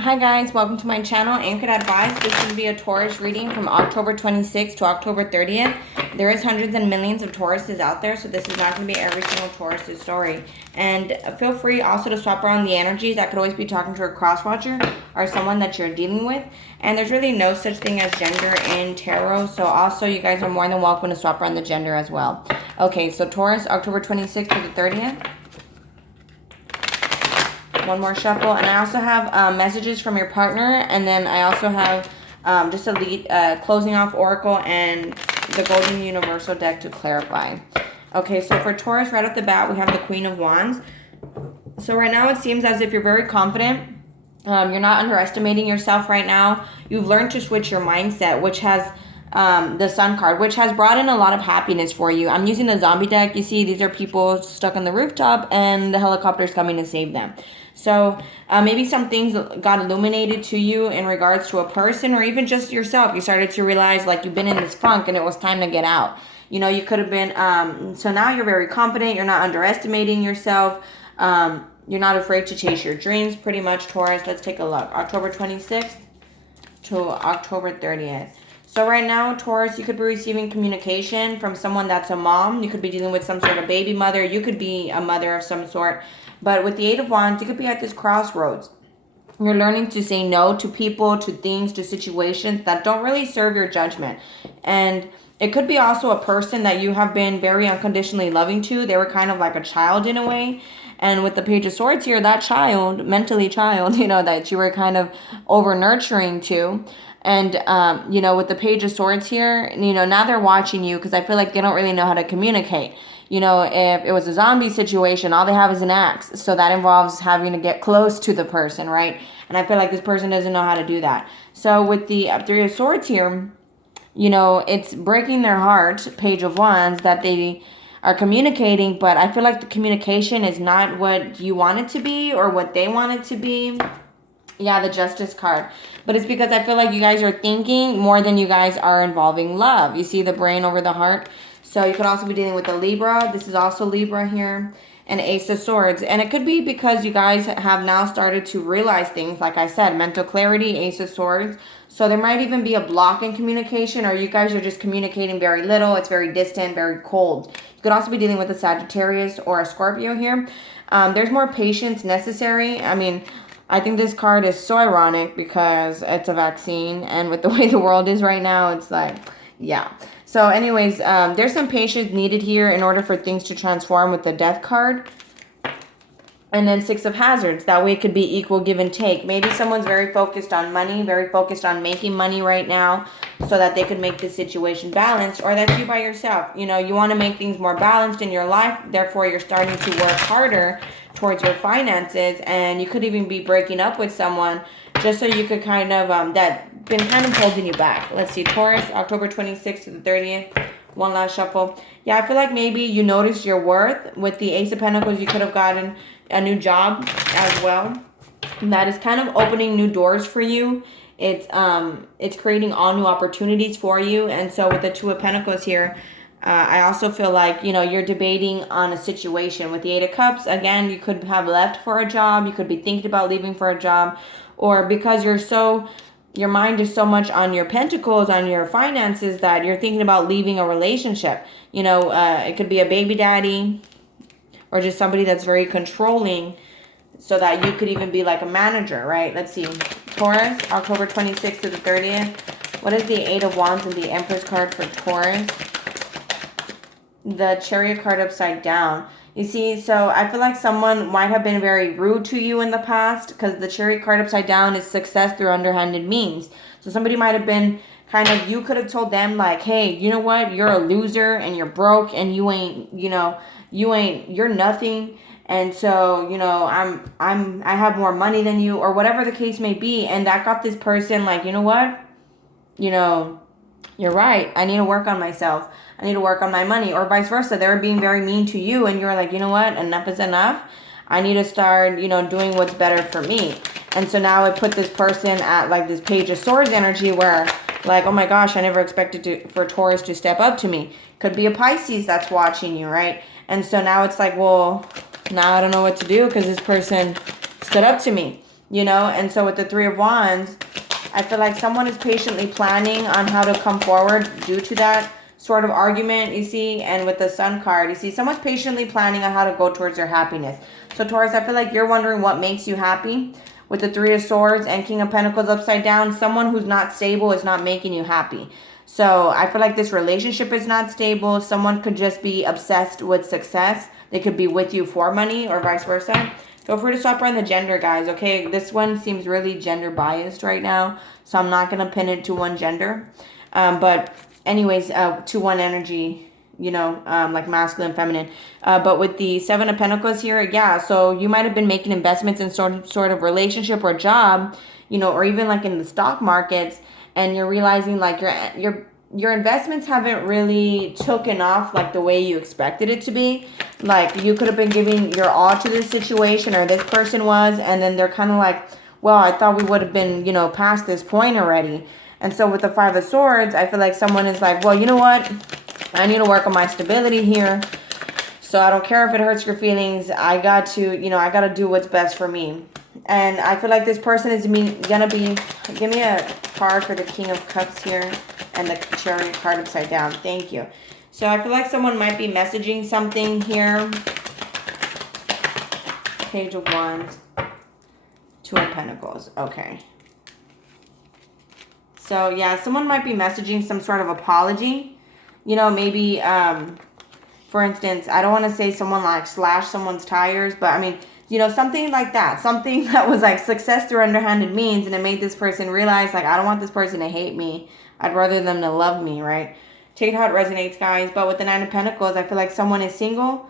Hi guys, welcome to my channel, Anchoredadvice. This is going to be a Taurus reading from October 26th to October 30th. There is hundreds and millions of Tauruses out there, so this is not going to be every single Taurus's story. And feel free also to swap around the energies. That could always be talking to a cross-watcher or someone that you're dealing with. And there's really no such thing as gender in tarot, so also you guys are more than welcome to swap around the gender as well. Okay, so Taurus, October 26th to the 30th. One more shuffle, and I also have messages from your partner, and then I also have just a lead closing off oracle and the golden universal deck to clarify. Okay, so for Taurus, right off the bat, we have the Queen of Wands. So right now it seems as if you're very confident. You're not underestimating yourself right now. You've learned to switch your mindset, which has the Sun card, which has brought in a lot of happiness for you. I'm using the zombie deck. You see, these are people stuck on the rooftop, and the helicopter's coming to save them. So maybe some things got illuminated to you in regards to a person or even just yourself. You started to realize like you've been in this funk and it was time to get out. You know, you could have been, so now you're very confident. You're not underestimating yourself. You're not afraid to chase your dreams pretty much, Taurus. Let's take a look. October 26th to October 30th. So right now, Taurus, you could be receiving communication from someone that's a mom. You could be dealing with some sort of baby mother. You could be a mother of some sort. But with the Eight of Wands, you could be at this crossroads. You're learning to say no to people, to things, to situations that don't really serve your judgment. And it could be also a person that you have been very unconditionally loving to. They were kind of like a child in a way. And with the Page of Swords here, that child, mentally child, you know, that you were kind of over nurturing to. And, you know, with the Page of Swords here, you know, now they're watching you because I feel like they don't really know how to communicate. You know, if it was a zombie situation, all they have is an axe. So that involves having to get close to the person, right? And I feel like this person doesn't know how to do that. So with the Three of Swords here, you know, it's breaking their heart, Page of Wands, that they are communicating. But I feel like the communication is not what you want it to be or what they want it to be. Yeah, the Justice card. But it's because I feel like you guys are thinking more than you guys are involving love. You see the brain over the heart? So you could also be dealing with a Libra. This is also Libra here. And Ace of Swords. And it could be because you guys have now started to realize things. Like I said, mental clarity, Ace of Swords. So there might even be a block in communication. Or you guys are just communicating very little. It's very distant, very cold. You could also be dealing with a Sagittarius or a Scorpio here. There's more patience necessary. I mean, I think this card is so ironic because it's a vaccine. And with the way the world is right now, it's like, yeah. So anyways, there's some patience needed here in order for things to transform with the Death card. And then Six of Hazards. That way it could be equal give and take. Maybe someone's very focused on money, very focused on making money right now so that they could make the situation balanced. Or that's you by yourself. You know, you want to make things more balanced in your life. Therefore, you're starting to work harder towards your finances. And you could even be breaking up with someone just so you could kind of, that been kind of holding you back. Let's see, Taurus, October 26th to the 30th. One last shuffle. Yeah, I feel like maybe you noticed your worth. With the Ace of Pentacles, you could have gotten a new job as well. That is kind of opening new doors for you. It's creating all new opportunities for you. And so with the Two of Pentacles here, I also feel like, you know, you're debating on a situation. With the Eight of Cups, again, you could have left for a job. You could be thinking about leaving for a job. Or because your mind is so much on your pentacles, on your finances, that you're thinking about leaving a relationship. You know, it could be a baby daddy or just somebody that's very controlling so that you could even be like a manager, right? Let's see. Taurus, October 26th to the 30th. What is the Eight of Wands and the Empress card for Taurus? The Chariot card upside down. You see, so I feel like someone might have been very rude to you in the past because the Chariot card upside down is success through underhanded means. So somebody might have been kind of, you could have told them like, hey, you know what? You're a loser and you're broke and you ain't, you know, you're nothing. And so, you know, I have more money than you or whatever the case may be. And that got this person like, you know what? You know, you're right. I need to work on myself. I need to work on my money, or vice versa. They were being very mean to you and you're like, you know what? Enough is enough. I need to start, you know, doing what's better for me. And so now I put this person at like this Page of Swords energy where like, oh my gosh, I never expected for Taurus to step up to me. Could be a Pisces that's watching you, right? And so now it's like, well, now I don't know what to do because this person stood up to me. you know? And so with the Three of Wands, I feel like someone is patiently planning on how to come forward due to that sort of argument, you see. And with the Sun card, you see someone's patiently planning on how to go towards their happiness. So Taurus, I feel like you're wondering what makes you happy. With the Three of Swords and King of Pentacles upside down, someone who's not stable is not making you happy. So I feel like this relationship is not stable. Someone could just be obsessed with success. They could be with you for money or vice versa. Feel free to swap around the gender, guys, okay? This one seems really gender biased right now, so I'm not going to pin it to one gender. But anyways, to one energy, you know, like masculine, feminine. But with the Seven of Pentacles here, yeah, so you might have been making investments in sort of relationship or job, you know, or even like in the stock markets, and you're realizing like your investments haven't really taken off like the way you expected it to be. Like you could have been giving your all to this situation, or this person was, and then they're kind of like, well, I thought we would have been, you know, past this point already. And so with the Five of Swords, I feel like someone is like, well, you know what? I need to work on my stability here. So I don't care if it hurts your feelings. I got to, you know, I got to do what's best for me. And I feel like this person is gonna be, give me a card for the King of Cups here and the Chariot card upside down. Thank you. So I feel like someone might be messaging something here. Page of Wands. Two of Pentacles. Okay. So yeah, someone might be messaging some sort of apology. You know, maybe, for instance, I don't want to say someone like slashed someone's tires, but I mean, you know, something like that. Something that was like success through underhanded means, and it made this person realize, like, I don't want this person to hate me. I'd rather them to love me, right? Take it how it resonates, guys. But with the Nine of Pentacles, I feel like someone is single.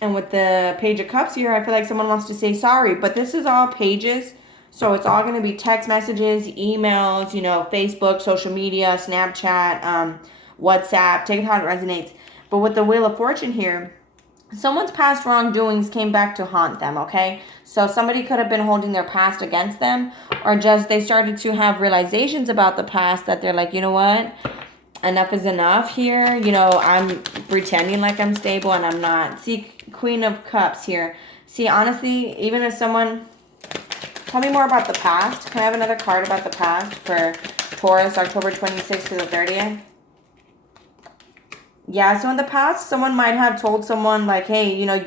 And with the Page of Cups here, I feel like someone wants to say sorry. But this is all pages. So it's all going to be text messages, emails, you know, Facebook, social media, Snapchat, WhatsApp. Take it how it resonates. But with the Wheel of Fortune here, someone's past wrongdoings came back to haunt them, okay? So somebody could have been holding their past against them, or just they started to have realizations about the past that they're like, you know what? Enough is enough here. You know, I'm pretending like I'm stable and I'm not. See, Queen of Cups here. See, honestly, even if someone... Tell me more about the past. Can I have another card about the past for Taurus, October 26th to the 30th? Yeah, so in the past, someone might have told someone, like, hey, you know,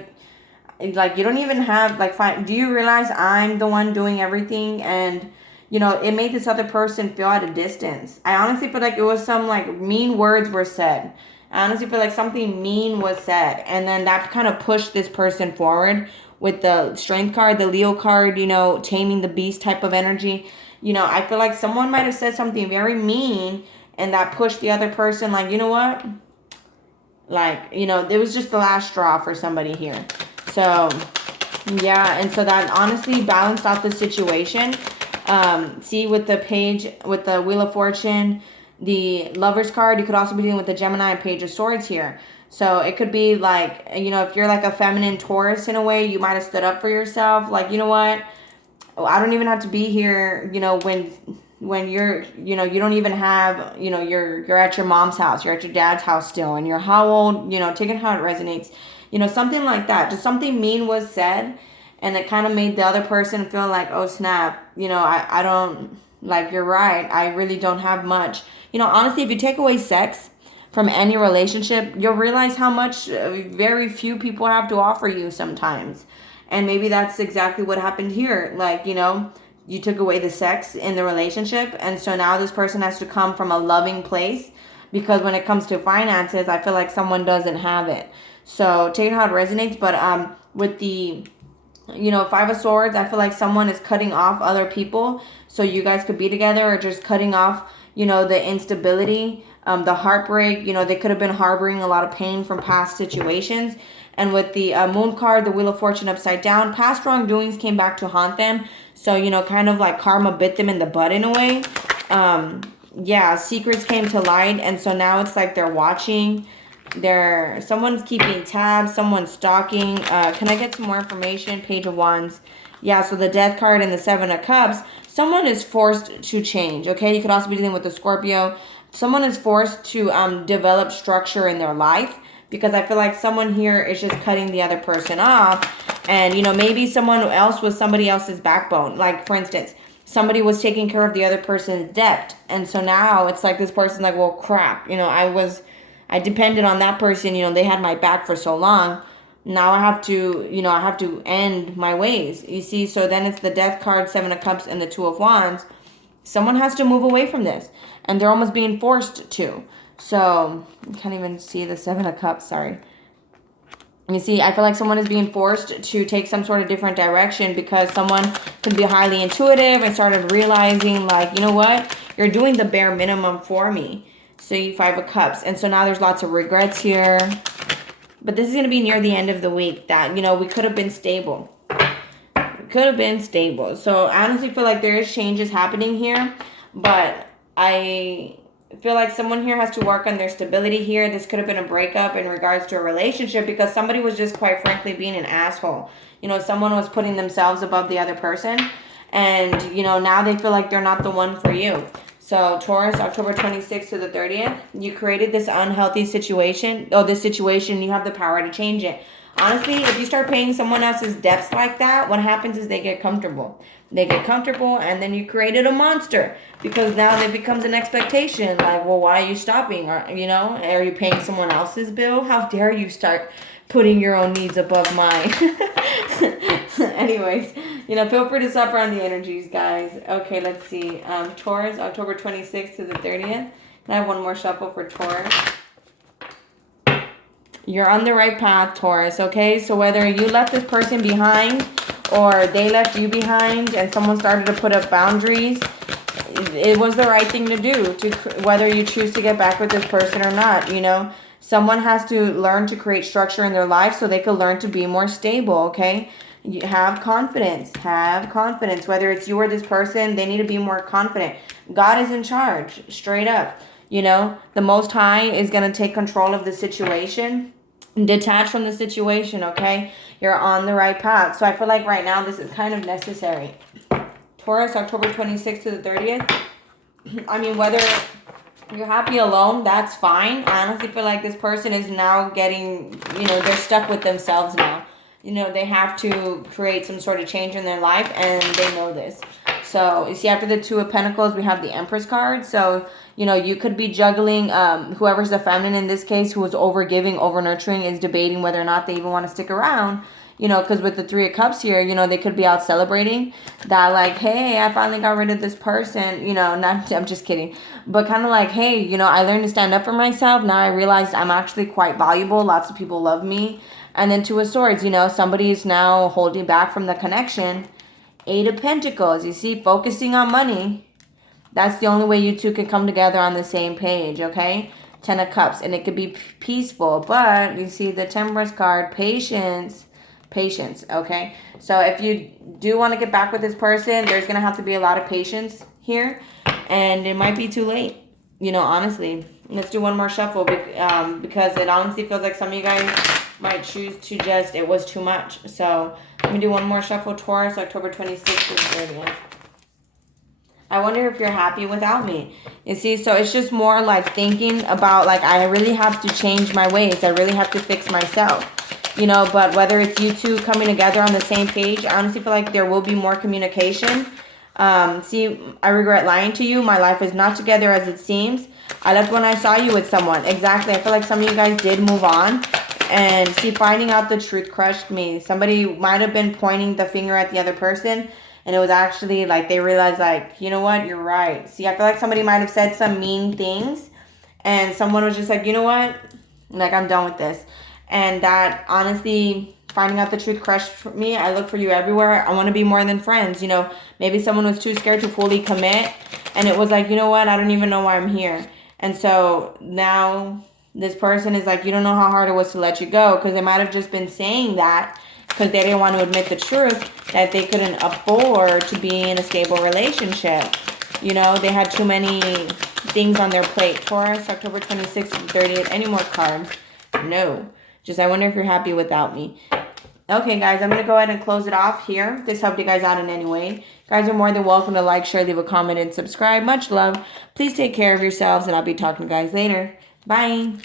like, you don't even have, like, fine. Do you realize I'm the one doing everything? And, you know, it made this other person feel at a distance. I honestly feel like it was some, like, mean words were said. I honestly feel like something mean was said. And then that kind of pushed this person forward with the Strength card, the Leo card, you know, taming the beast type of energy. You know, I feel like someone might have said something very mean, and that pushed the other person, like, you know what? Like, you know, it was just the last straw for somebody here. So, yeah, and so that honestly balanced out the situation. See, with the page, with the Wheel of Fortune, the Lover's card, you could also be dealing with the Gemini and Page of Swords here. So it could be like, you know, if you're like a feminine Taurus in a way, you might have stood up for yourself. Like, you know what? I don't even have to be here, you know, when you're, you know, you don't even have, you know, you're at your mom's house, you're at your dad's house still, and you're how old, you know, take it how it resonates, you know, something like that. Just something mean was said, and it kind of made the other person feel like, oh snap, you know, I don't, like, you're right, I really don't have much. You know, honestly, if you take away sex from any relationship, you'll realize how much very few people have to offer you sometimes. And maybe that's exactly what happened here. Like, you know, you took away the sex in the relationship, and so now this person has to come from a loving place, because when it comes to finances, I feel like someone doesn't have it. So take it how it resonates. But with the, you know, Five of Swords, I feel like someone is cutting off other people so you guys could be together, or just cutting off, you know, the instability, the heartbreak. You know, they could have been harboring a lot of pain from past situations. And with the Moon card, the Wheel of Fortune upside down, past wrongdoings came back to haunt them. So, you know, kind of like karma bit them in the butt in a way. Yeah, secrets came to light. And so now it's like they're watching. Someone's keeping tabs. Someone's stalking. Can I get some more information? Page of Wands. Yeah, so the Death card and the Seven of Cups. Someone is forced to change, okay? You could also be dealing with the Scorpio. Someone is forced to develop structure in their life, because I feel like someone here is just cutting the other person off. And, you know, maybe someone else was somebody else's backbone. Like, for instance, somebody was taking care of the other person's debt. And so now it's like this person's like, well, crap. You know, I depended on that person. You know, they had my back for so long. Now I have to, you know, I have to end my ways. You see, so then it's the Death card, Seven of Cups, and the Two of Wands. Someone has to move away from this, and they're almost being forced to. So, I can't even see the Seven of Cups, sorry. You see, I feel like someone is being forced to take some sort of different direction because someone could be highly intuitive and started realizing, like, you know what? You're doing the bare minimum for me. So, you Five of Cups. And so now there's lots of regrets here. But this is going to be near the end of the week that, you know, we could have been stable. Could have been stable. So I honestly feel like there is changes happening here, but I feel like someone here has to work on their stability here. This could have been a breakup in regards to a relationship because somebody was just quite frankly being an asshole. You know, someone was putting themselves above the other person, and you know, now they feel like they're not the one for you. So Taurus, October 26th to the 30th, you created this unhealthy situation. Oh, this situation, you have the power to change it. Honestly, if you start paying someone else's debts like that, what happens is they get comfortable. They get comfortable, and then you created a monster because now it becomes an expectation. Like, well, why are you stopping? Or, you know, are you paying someone else's bill? How dare you start putting your own needs above mine? Anyways, you know, feel free to suffer on the energies, guys. Okay, let's see. Taurus, October 26th to the 30th. Can I have one more shuffle for Taurus? You're on the right path, Taurus, okay? So whether you left this person behind or they left you behind and someone started to put up boundaries, it was the right thing to do, whether you choose to get back with this person or not, you know? Someone has to learn to create structure in their life so they can learn to be more stable, okay? You have confidence. Have confidence. Whether it's you or this person, they need to be more confident. God is in charge, straight up. You know, the Most High is going to take control of the situation. Detach from the situation, okay? You're on the right path. So I feel like right now this is kind of necessary. Taurus, October 26th to the 30th. I mean, whether you're happy alone, that's fine. I honestly feel like this person is now getting, you know, they're stuck with themselves now. You know, they have to create some sort of change in their life, and they know this. So, you see, after the Two of Pentacles, we have the Empress card. So, you know, you could be juggling, whoever's the feminine in this case, who is over-giving, over-nurturing, is debating whether or not they even want to stick around. You know, because with the Three of Cups here, you know, they could be out celebrating that, like, hey, I finally got rid of this person. You know, not, I'm just kidding. But kind of like, hey, you know, I learned to stand up for myself. Now I realized I'm actually quite valuable. Lots of people love me. And then Two of Swords, you know, somebody's now holding back from the connection. Eight of Pentacles, you see, focusing on money. That's the only way you two can come together on the same page, okay? Ten of Cups, and it could be peaceful. But you see the Temperance card, patience. Patience, okay? So if you do want to get back with this person, there's going to have to be a lot of patience here. And it might be too late, you know, honestly. Let's do one more shuffle because it honestly feels like some of you guys might choose to just, it was too much. So let me do one more shuffle. Taurus, October 26th to 30th. I wonder if you're happy without me. You see, so it's just more like thinking about, like, I really have to change my ways. I really have to fix myself. You know, but whether it's you two coming together on the same page, I honestly feel like there will be more communication. See, I regret lying to you. My life is not together as it seems. I left when I saw you with someone. Exactly. I feel like some of you guys did move on. And see, finding out the truth crushed me. Somebody might have been pointing the finger at the other person, and it was actually like they realized, like, you know what, you're right. See, I feel like somebody might have said some mean things, and someone was just like, you know what, like, I'm done with this. And that, honestly, finding out the truth crushed me. I look for you everywhere. I want to be more than friends. You know, maybe someone was too scared to fully commit, and it was like, you know what, I don't even know why I'm here. And so now this person is like, you don't know how hard it was to let you go, because they might have just been saying that because they didn't want to admit the truth that they couldn't afford to be in a stable relationship. You know, they had too many things on their plate. Taurus, October 26th to 30th. Any more cards? No. Just, I wonder if you're happy without me. Okay, guys, I'm going to go ahead and close it off here. This helped you guys out in any way. You guys are more than welcome to like, share, leave a comment, and subscribe. Much love. Please take care of yourselves, and I'll be talking to you guys later. Bye.